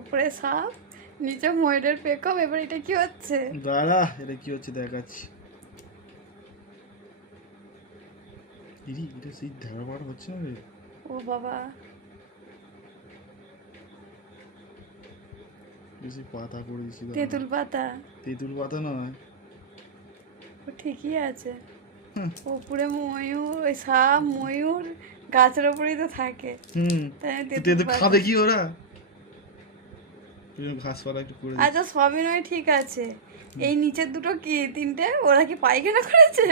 উপরে সাপ, নিচে ময়ূরের পেকম। এবার এটা কি হচ্ছে? দাঁড়া, এটা কি হচ্ছে দেখাচ্ছি। এটা সেই ধারবার হচ্ছে না রে। ও বাবা, বেশি পাতা করে দিছি। তেঁতুল পাতা। তেঁতুল পাতা নয়, ও ঠিকই আছে। হুম। উপরে ময়ূর, ওই সাপ ময়ূর গাছের ওপরেই তো থাকে। তাই তেঁতুল তেঁতুল পাতা। খাবে কি ওরা? ঘাসপালা একটু করে আচ্ছা, দিচ্ছি। সবই নয় ঠিক আছে। এই নিচের দুটো কি, তিনটে, ওরা কি পায়খানা করেছে?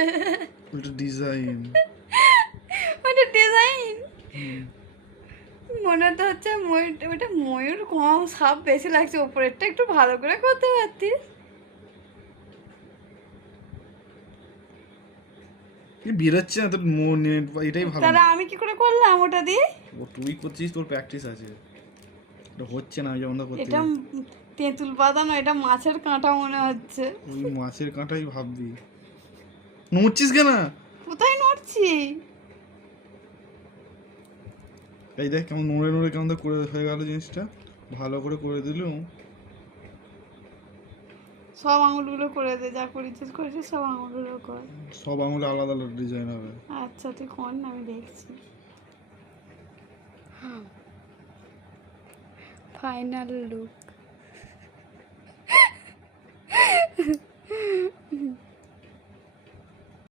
ওটা ডিজাইন। ওটা ডিজাইন। মনে তো হচ্ছে ময়ূর, ওটা ময়ূর কম, সাপ বেশি লাগছে। উপরেরটা একটু ভালো করে করতে পারতিস। বেরোচ্ছে না তোর মনে, এটাই ভালো তাহলে না। আমি কি করে করলাম ওটা দিয়ে? ও তুই করছিস, তোর প্র্যাকটিস আছে। এটা হচ্ছে না, আমি যেমন করতে এটা তেঁতুল পাতা নয়, এটা মাছের কাঁটা মনে হচ্ছে। ওই মাছের কাঁটাই ভাববি। নড়ছিস কেন? কোথায় নড়ছি? এই দেখ কেমন নড়ে নড়ে কেমন করে হয়ে গেল জিনিসটা। ভালো করে করে দিলুম। সব আঙুলগুলো করে দে, যা করেছিস করেছিস, সব আঙুলগুলো কর। সব আঙুলে আলাদা আলাদা ডিজাইন হবে। আচ্ছা তুই কর না, আমি দেখছি। Final look.